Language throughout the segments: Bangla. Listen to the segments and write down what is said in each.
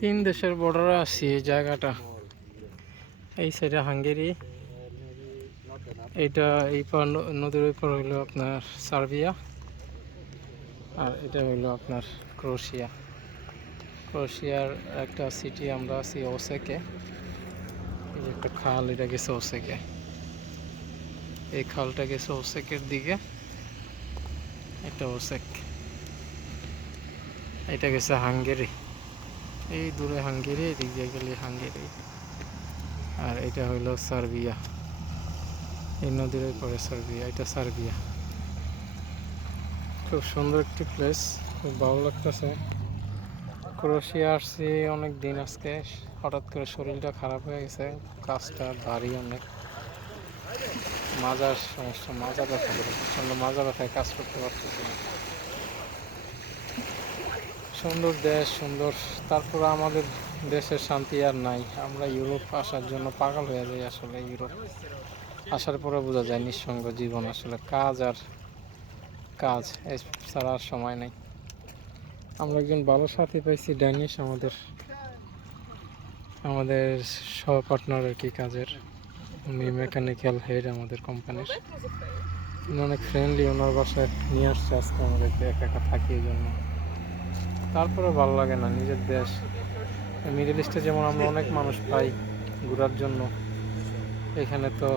তিন দেশের বর্ডারে আছি এই জায়গাটা। এই সাইডে হাঙ্গেরি এটা এই পার নদীর ওই পার হইল আপনার সার্বিয়া, আর এটা হইল আপনার ক্রোশিয়া। ক্রোশিয়ার একটা সিটি আমরা আছি ওসেকে। এই একটা খাল, এটা গেছে ওসেকে। এই খালটা গেছে ওসেকের দিকে। এটা ওসেক। এটা গেছে হাঙ্গেরি। এই দূরে হাঙ্গেরি, এদিক দিয়ে গেলে হাঙ্গেরি। আর এটা হইল সার্বিয়া। এই নদীর পরে সার্বিয়া, এটা সার্বিয়া। খুব সুন্দর একটি প্লেস খুব ভালো লাগতেছে। ক্রোশিয়া আসছি অনেক দিন আজকে। হঠাৎ করে শরীরটা খারাপ হয়ে গেছে, কাজটা ভারী অনেক। মাজার সমস্যা মাজা ব্যথা করে। প্রচণ্ড মাজা ব্যথায় কাজ করতে পারতেছি না। সুন্দর দেশ, সুন্দর, তারপরে আমাদের দেশের শান্তি আর নাই। আমরা ইউরোপ আসার জন্য পাগল হয়ে যাই আসলে ইউরোপ। আসার পরে বোঝা যায় নিঃসঙ্গ জীবন আসলে কাজ আর কাজ এছাড়া আর সময় নেই। আমরা একজন ভালো সাথী পাইছি ড্যানিশ আমাদের আমাদের সহ পার্টনার আর কি কাজের? উনি মেকানিক্যাল হেড আমাদের কোম্পানির উনি অনেক ফ্রেন্ডলি ওনার বাসায় নিয়ে আসছে আজকে আমাদেরকে একা একা থাকি এই জন্য। তারপরে ভালো লাগে না নিজের দেশ। মিডল ইস্টে যেমন আমরা অনেক মানুষ পাই ঘোরার জন্য, এখানে তো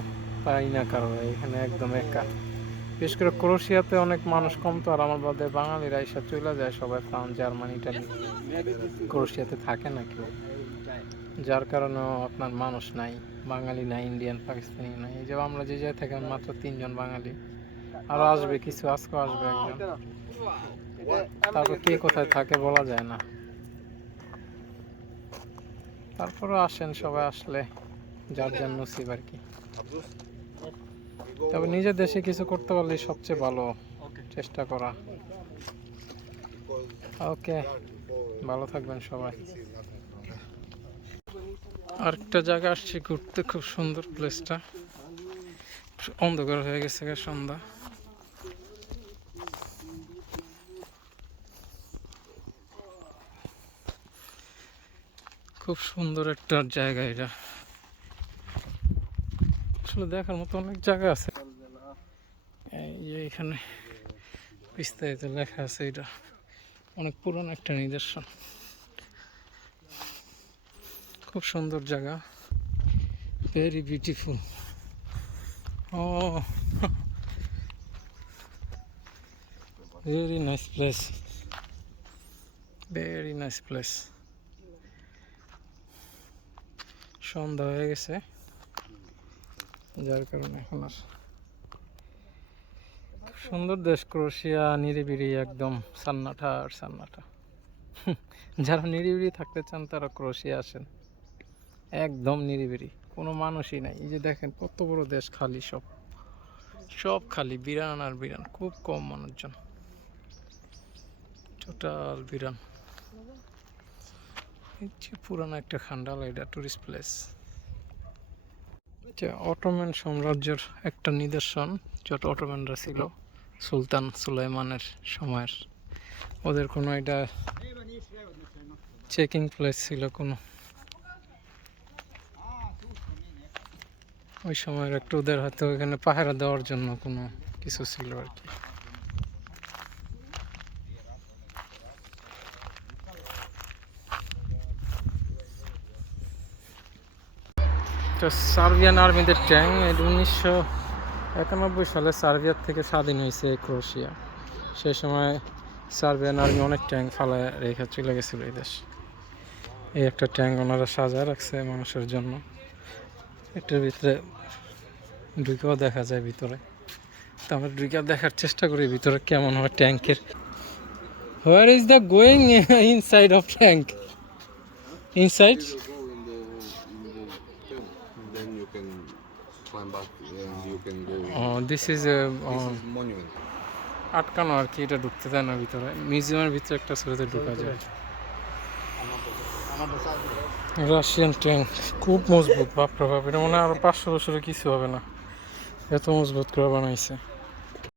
পাই না কারও? এখানে একদম একা। বিশেষ করে ক্রোশিয়াতে অনেক মানুষ কম তো, আর আমার বাদে বাঙালিরা এসে চলে যায় সবাই ফ্রান্স, জার্মানি, ইটালি। ক্রোশিয়াতে থাকে না কেউ। যার কারণেও আপনার মানুষ নাই, বাঙালি নাই ইন্ডিয়ান পাকিস্তানি নাই। এই যে আমরা যে জায়গায় থাকি মাত্র তিনজন বাঙালি। আরও আসবে, কিছু আজকেও আসবে একজন। তারপর কে কোথায় থাকে বলা যায় না। তারপরও আসেন সবাই আসলে যার যার নসিব আর কি। তবে নিজের দেশে কিছু করতে পারলে সবচেয়ে ভালো চেষ্টা করা। ওকে ভালো থাকবেন সবাই। আরেকটা জায়গা আসছি ঘুরতে খুব সুন্দর প্লেসটা অন্ধকার হয়ে গেছে সন্ধ্যা। খুব সুন্দর একটা জায়গা এটা। আসলে দেখার মতো অনেক জায়গা আছে। এখানে বিস্তারিত লেখা আছে এটা। অনেক পুরনো একটা নিদর্শন। খুব সুন্দর জায়গা। ভেরি বিউটিফুল ও। Very nice place very nice place সন্ধ্যা হয়ে গেছে। যার কারণে এখন আর সুন্দর দেশ ক্রোশিয়া, নিরিবিলি একদম, সান্নাটা আর সান্নাটা। যারা নিরিবিলি থাকতে চান, তারা ক্রোশিয়া আসেন। একদম নিরিবিলি, কোনো মানুষই নাই। এই যে দেখেন, কত বড় দেশ খালি সব। সব খালি, বিরান আর বিরান, খুব কম মানুষজন। টোটাল বিরান। পুরানো একটা খান্ডাল, এটা টুরিস্ট প্লেস যে অটোম্যান সাম্রাজ্যের একটা নিদর্শন, যত অটোম্যানরা ছিল, সুলতান সুলাইমানের সময়ের। ওদের কোনো এটা চেকিং প্লেস ছিল কোনো। ওই সময়ের একটু ওদের হয়তো এখানে পাহারা দেওয়ার জন্য কোনো কিছু ছিল আর কি। তো সার্বিয়ান আর্মিদের ট্যাঙ্ক। এটা উনিশশো একানব্বই সালে সার্বিয়ার থেকে স্বাধীন হয়েছে ক্রোশিয়া সেই সময় সার্বিয়ান আর্মি অনেক ট্যাঙ্ক ফালায় রেখে চলে গেছিল এই দেশ। এই একটা ট্যাঙ্ক ওনারা সাজায় রাখছে মানুষের জন্য। এটার ভিতরে ঢুকেও দেখা যায় ভিতরে। তো আমরা ঢুকে দেখার চেষ্টা করি ভিতরে কেমন হয় ট্যাঙ্কের। Where is the going inside of tank inside Then you can climb up and you can go. Oh, This is monument. আটকানো আর কি এটা ঢুকতে দেয় না ভিতরে। মিউজিয়ামের ভিতরে একটা ছেলেতে ঢুকা যায়। রাশিয়ান ট্যাঙ্ক খুব মজবুত বাপ প্রভাব এটা মনে হয় আরও পাঁচশো বছরে কিছু হবে না। এত মজবুত করে বানাইছে।